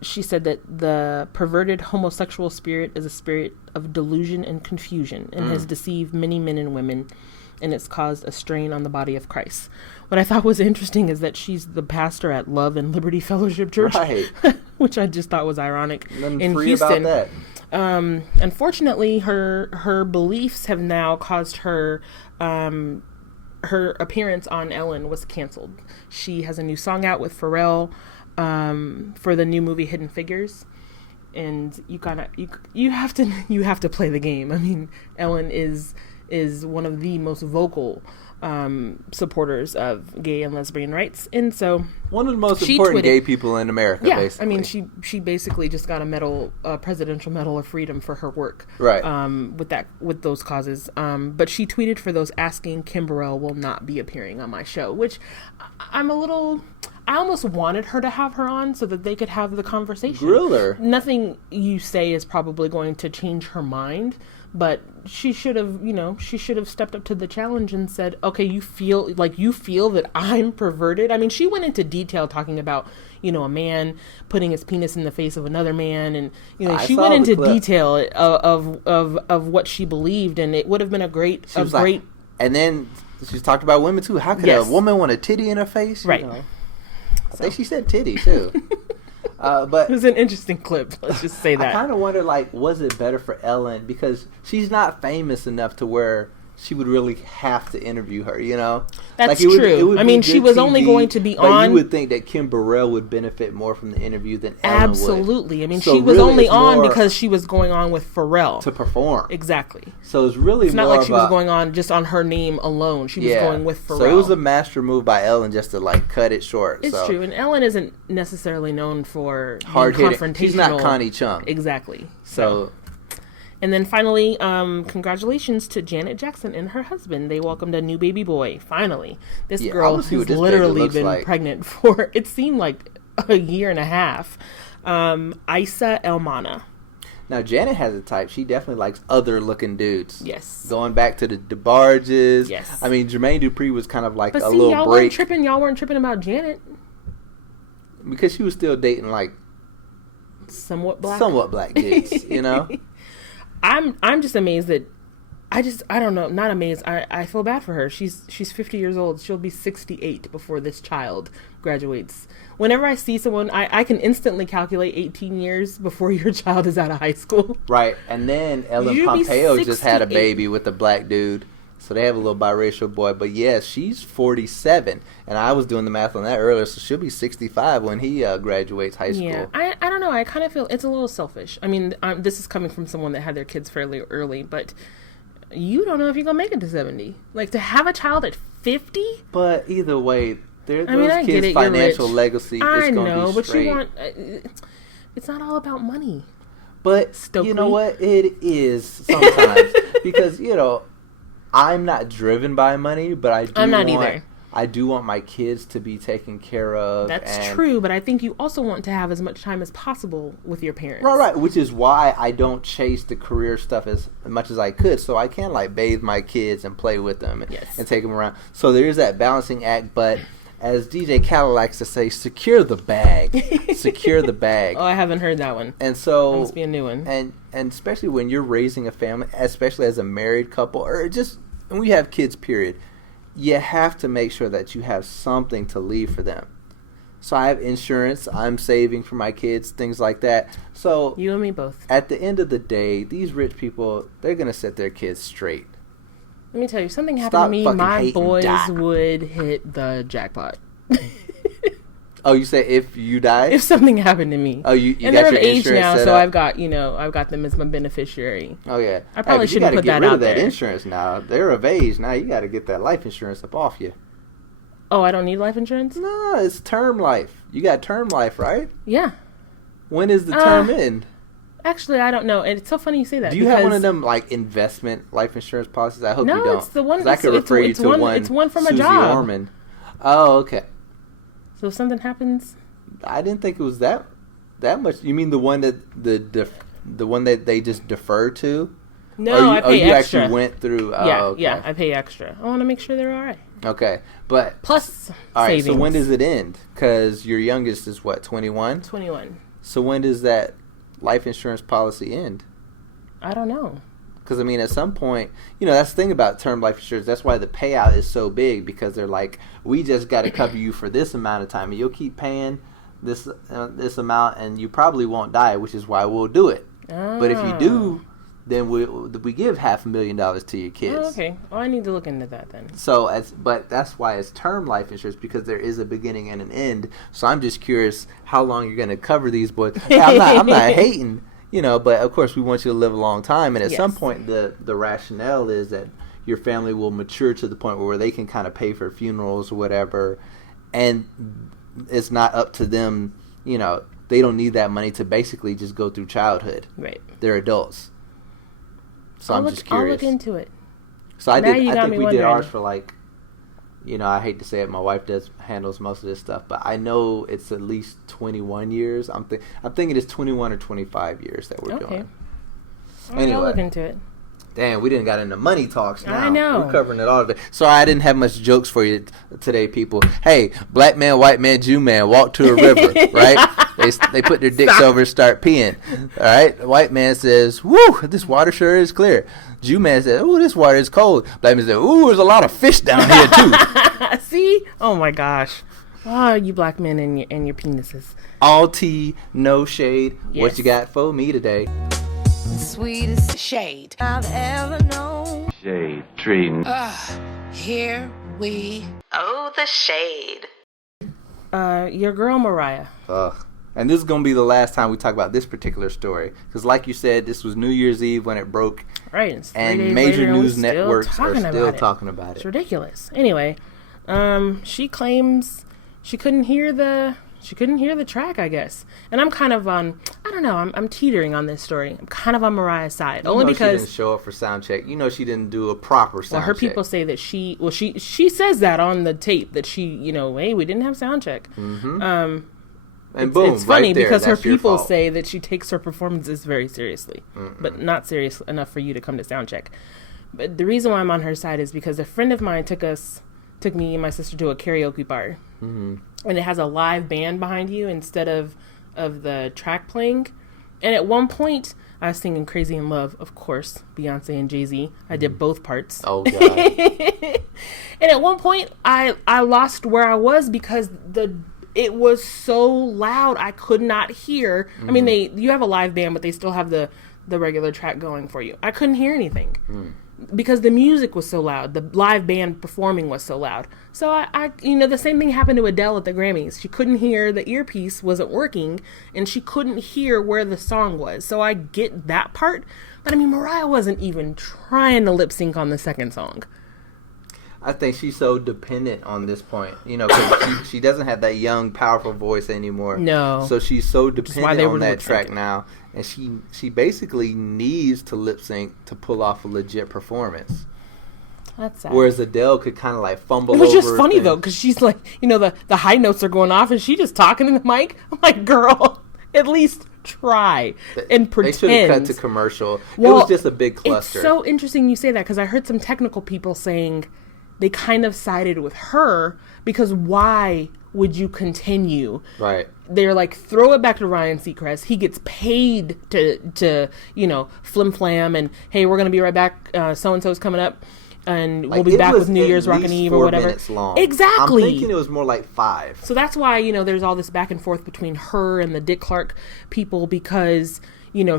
She said that the perverted homosexual spirit is a spirit of delusion and confusion and has deceived many men and women, and it's caused a strain on the body of Christ. What I thought was interesting is that she's the pastor at Love and Liberty Fellowship Church, right. Which I just thought was ironic. Nothing in free Houston. About that. Unfortunately, her beliefs have now caused her appearance on Ellen was canceled. She has a new song out with Pharrell for the new movie Hidden Figures, and you have to play the game. I mean, Ellen is one of the most vocal supporters of gay and lesbian rights, and so one of the most important gay people in America. Yeah, basically. I mean, she basically just got a Presidential Medal of Freedom for her work, right? With those causes. But she tweeted for those asking, Kim Burrell will not be appearing on my show, which I almost wanted her to have her on so that they could have the conversation. Grill her. Nothing you say is probably going to change her mind, but she should have stepped up to the challenge and said, okay, you feel that I'm perverted? I mean, she went into detail talking about, a man putting his penis in the face of another man, and she went into detail of what she believed, and it would have been a great. And then she's talked about women too. How could a woman want a titty in her face? Right. I think she said titty too. But it was an interesting clip. Let's just say that. I kind of wonder, was it better for Ellen, because she's not famous enough to where she would really have to interview her, That's true. I mean, she was only going to be on. You would think that Kim Burrell would benefit more from the interview than Ellen would. Absolutely. I mean, so she was really only on because she was going on with Pharrell to perform. Exactly. So it's really it's not like she was going on just on her name alone. She was going with Pharrell. So it was a master move by Ellen just to cut it short. It's true, and Ellen isn't necessarily known for hard-hitting. confrontational. She's not Connie Chung. Exactly. So. And then finally, congratulations to Janet Jackson and her husband. They welcomed a new baby boy, finally. This girl has literally been pregnant for, it seemed like a year and a half. Isa Elmana. Now, Janet has a type. She definitely likes other-looking dudes. Yes. Going back to the DeBarges. Yes. I mean, Jermaine Dupri was kind of like but a see, little y'all break. Y'all weren't tripping about Janet. Because she was still dating, like, somewhat black dudes, you know? I'm just amazed that I don't know, not amazed. I feel bad for her. She's 50 years old. She'll be 68 before this child graduates. Whenever I see someone, I can instantly calculate 18 years before your child is out of high school. Right. And then Ellen You'd be Pompeo just had a 68. baby with a black dude. So they have a little biracial boy. But yes, she's 47. And I was doing the math on that earlier. So she'll be 65 when he graduates high school. Yeah, I don't know. I kind of feel it's a little selfish. I mean, this is coming from someone that had their kids fairly early, but you don't know if you're going to make it to 70. Like, to have a child at 50? But either way, those I get kids' it, financial legacy is going to be straight. I know, but you want... it's not all about money. But Stokely. You know what? It is sometimes. Because, you know, I'm not driven by money, but I'm not either. I do want my kids to be taken care of. That's true, but I think you also want to have as much time as possible with your parents. Right, which is why I don't chase the career stuff as much as I could, so I can, like, bathe my kids and play with them and take them around. So there is that balancing act, but as DJ Khaled likes to say, secure the bag. Secure the bag. Oh, I haven't heard that one. And so... That must be a new one. And especially when you're raising a family, especially as a married couple, or just when we have kids, period, you have to make sure that you have something to leave for them. So I have insurance, I'm saving for my kids, things like that. So you and me both. At the end of the day, these rich people, they're going to set their kids straight. Let me tell you, something happened to me, my boys would hit the jackpot. Oh, you say if you die? If something happened to me. Oh, you and got they're your of age insurance now, set so up? I've got them as my beneficiary. Oh yeah, I probably shouldn't put that out there. You got to get rid of that insurance now. They're of age now. You got to get that life insurance up off you. Oh, I don't need life insurance? No, it's term life. You got term life, right? Yeah. When is the term end? Actually, I don't know. And it's so funny you say that. Do you have one of them like investment life insurance policies? I hope you don't. No, it's the one. 'Cause I could refer you to one. It's one from Susie a job. Orman. Oh, okay. So if something happens, I didn't think it was that much. You mean the one that the one that they just defer to? No, I pay you extra. Actually went through. Yeah, I pay extra. I want to make sure they're all right. Okay, but plus all right. savings. So when does it end? Because your youngest is what, 21? 21. So when does that life insurance policy end? I don't know. Because, I mean, at some point, you know, that's the thing about term life insurance. That's why the payout is so big, because they're like, we just got to cover you for this amount of time, and you'll keep paying this amount, and you probably won't die, which is why we'll do it. But if you do, then we give $500,000 to your kids. Oh, okay. Well, I need to look into that then. So, but that's why it's term life insurance, because there is a beginning and an end. So I'm just curious how long you're going to cover these boys. Hey, I'm not hating. You know, but of course we want you to live a long time, and at some point the rationale is that your family will mature to the point where they can kind of pay for funerals or whatever, and it's not up to them. You know, they don't need that money to basically just go through childhood. Right. They're adults. So I'm just curious. I'll look into it. So I think we did ours for like, you know, I hate to say it, my wife handles most of this stuff, but I know it's at least 21 years. I'm thinking it's 21 or 25 years that we're doing. Anyway, I'll look into it. Damn, we didn't got into money talks now. I know. We're covering it all today. Sorry, I didn't have much jokes for you today, people. Hey, black man, white man, Jew man, walk to a river, right? They put their dicks over and start peeing. All right? The white man says, woo, this water sure is clear. Jew man says, ooh, this water is cold. Black man says, ooh, there's a lot of fish down here, too. See? Oh, my gosh. Oh, you black men and your penises. All tea, no shade. Yes. What you got for me today? Sweetest shade I've ever known. Shade tree. Here we. Oh, the shade. Your girl Mariah. Ugh. And this is going to be the last time we talk about this particular story. Because like you said, this was New Year's Eve when it broke. Right. And major news networks are still talking about it. It's ridiculous. Anyway, she claims she couldn't hear the track, I guess. And I'm kind of on, I don't know, I'm teetering on this story. I'm kind of on Mariah's side. Only because she didn't show up for sound check. You know she didn't do a proper sound check. Well, her people say that she says that on the tape, that she, you know, hey, we didn't have sound check. Mm-hmm. And boom, it's funny right there, because her that's your people fault. say that she takes her performances very seriously, but not serious enough for you to come to sound check. But the reason why I'm on her side is because a friend of mine took me and my sister to a karaoke bar, and it has a live band behind you instead of the track playing. And at one point, I was singing "Crazy in Love," of course, Beyonce and Jay-Z. I did both parts. Oh God! And at one point, I lost where I was because it was so loud I could not hear. I mean, you have a live band, but they still have the regular track going for you. I couldn't hear anything because the music was so loud. The live band performing was so loud. So I the same thing happened to Adele at the Grammys. She couldn't hear, the earpiece wasn't working, and she couldn't hear where the song was. So I get that part, but I mean, Mariah wasn't even trying to lip sync on the second song. I think she's so dependent on this point, because she doesn't have that young, powerful voice anymore. No. So she's so dependent on that track lip-syncing. now, and she basically needs to lip sync to pull off a legit performance. That's sad. Whereas Adele could kind of like fumble It was over just funny things. though, because she's like, the high notes are going off, and she just talking in the mic. I'm like, girl, at least try and pretend. They should have cut to commercial. Well, it was just a big cluster. It's so interesting you say that, because I heard some technical people saying they kind of sided with her because why would you continue? Right. They're like, throw it back to Ryan Seacrest. He gets paid to flim flam, and hey, we're gonna be right back. So and so's coming up. And we'll be back with New Year's Rockin' Eve or whatever. Long. Exactly. I'm thinking it was more like 5. So that's why, there's all this back and forth between her and the Dick Clark people, because,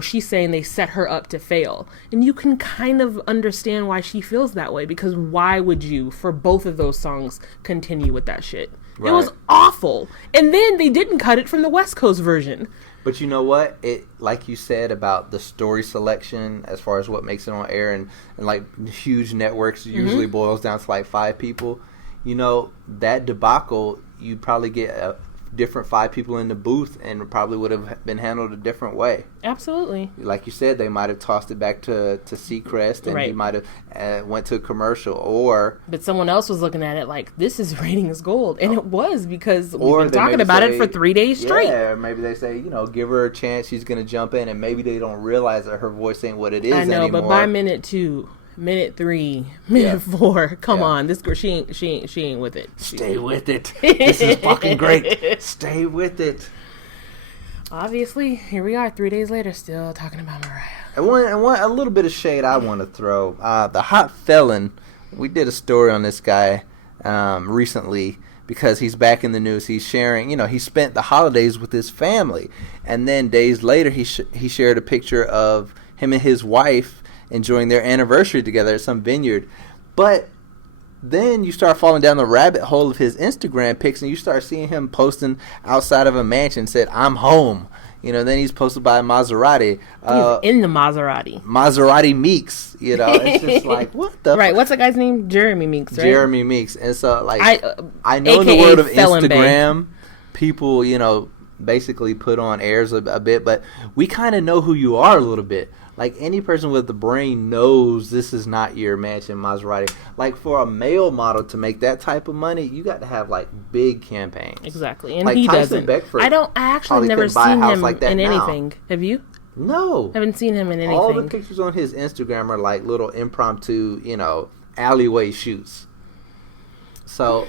she's saying they set her up to fail. And you can kind of understand why she feels that way, because why would you, for both of those songs, continue with that shit? Right. It was awful. And then they didn't cut it from the West Coast version. But you know what? It, like you said about the story selection, as far as what makes it on air, and like huge networks usually boils down to like 5 people. That debacle, you'd probably get a different 5 people in the booth, and it probably would have been handled a different way. Absolutely. Like you said, they might have tossed it back to Seacrest, and he might have went to a commercial, But someone else was looking at it like, this is ratings gold. And it was, because we've been talking about it for 3 days straight. Yeah, maybe they say, give her a chance, she's going to jump in, and maybe they don't realize that her voice ain't what it is anymore. I know, but by minute 2, minute 3, minute 4, come on, this girl, she ain't with it. Stay with it. This is fucking great. Stay with it. Obviously, here we are 3 days later, still talking about Mariah. And one a little bit of shade I want to throw. The Hot Felon, we did a story on this guy recently, because he's back in the news. He's sharing, he spent the holidays with his family, and then days later he shared a picture of him and his wife enjoying their anniversary together at some vineyard. But then you start falling down the rabbit hole of his Instagram pics, and you start seeing him posting outside of a mansion, said, "I'm home." Then he's posted by a Maserati. He's in the Maserati. Maserati Meeks. It's just like, what the Right, what's the guy's name? Jeremy Meeks, right? Jeremy Meeks. And so, like, I know in AKA the world of Felon Instagram, people, basically put on airs a bit, but we kind of know who you are a little bit. Like, any person with the brain knows this is not your mansion Maserati. Like, for a male model to make that type of money, you got to have, like, big campaigns. Exactly, and like he Tyson doesn't. Beckford I actually never seen him like that in now. anything. Have you? No. Haven't seen him in anything. All the pictures on his Instagram are, like, little impromptu, alleyway shoots. So...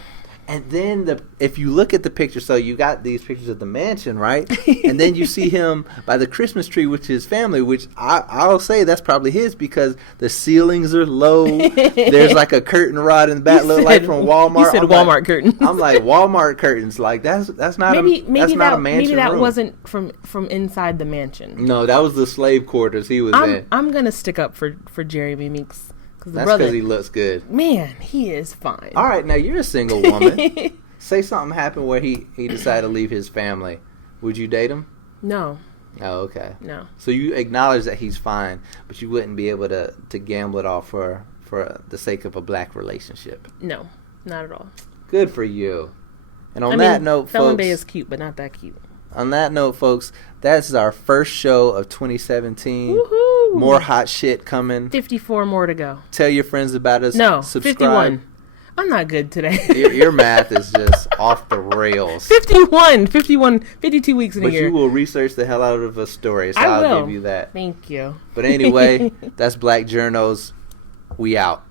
And then if you look at the picture, so you got these pictures of the mansion, right? And then you see him by the Christmas tree with his family, which I'll say that's probably his, because the ceilings are low. There's like a curtain rod in the back, look like from Walmart. You said Walmart curtains. I'm like, Walmart curtains. Like, that's not a mansion maybe that room. wasn't from inside the mansion. No, that was the slave quarters he was in. I'm gonna stick up for Jeremy Meeks. That's because he looks good. Man, he is fine. All right, now you're a single woman. Say something happened where he decided to leave his family. Would you date him? No. Oh, okay. No. So you acknowledge that he's fine, but you wouldn't be able to gamble it off for the sake of a black relationship. No, not at all. Good for you. And on that note, Felon folks, Bay is cute, but not that cute. On that note, folks, that's our first show of 2017. Woohoo! More hot shit coming. 54 more to go. Tell your friends about us. No, subscribe. 51. I'm not good today. Your math is just off the rails. 52 weeks in a year. But you will research the hell out of a story, so I'll give you that. Thank you. But anyway, that's Black Journos. We out.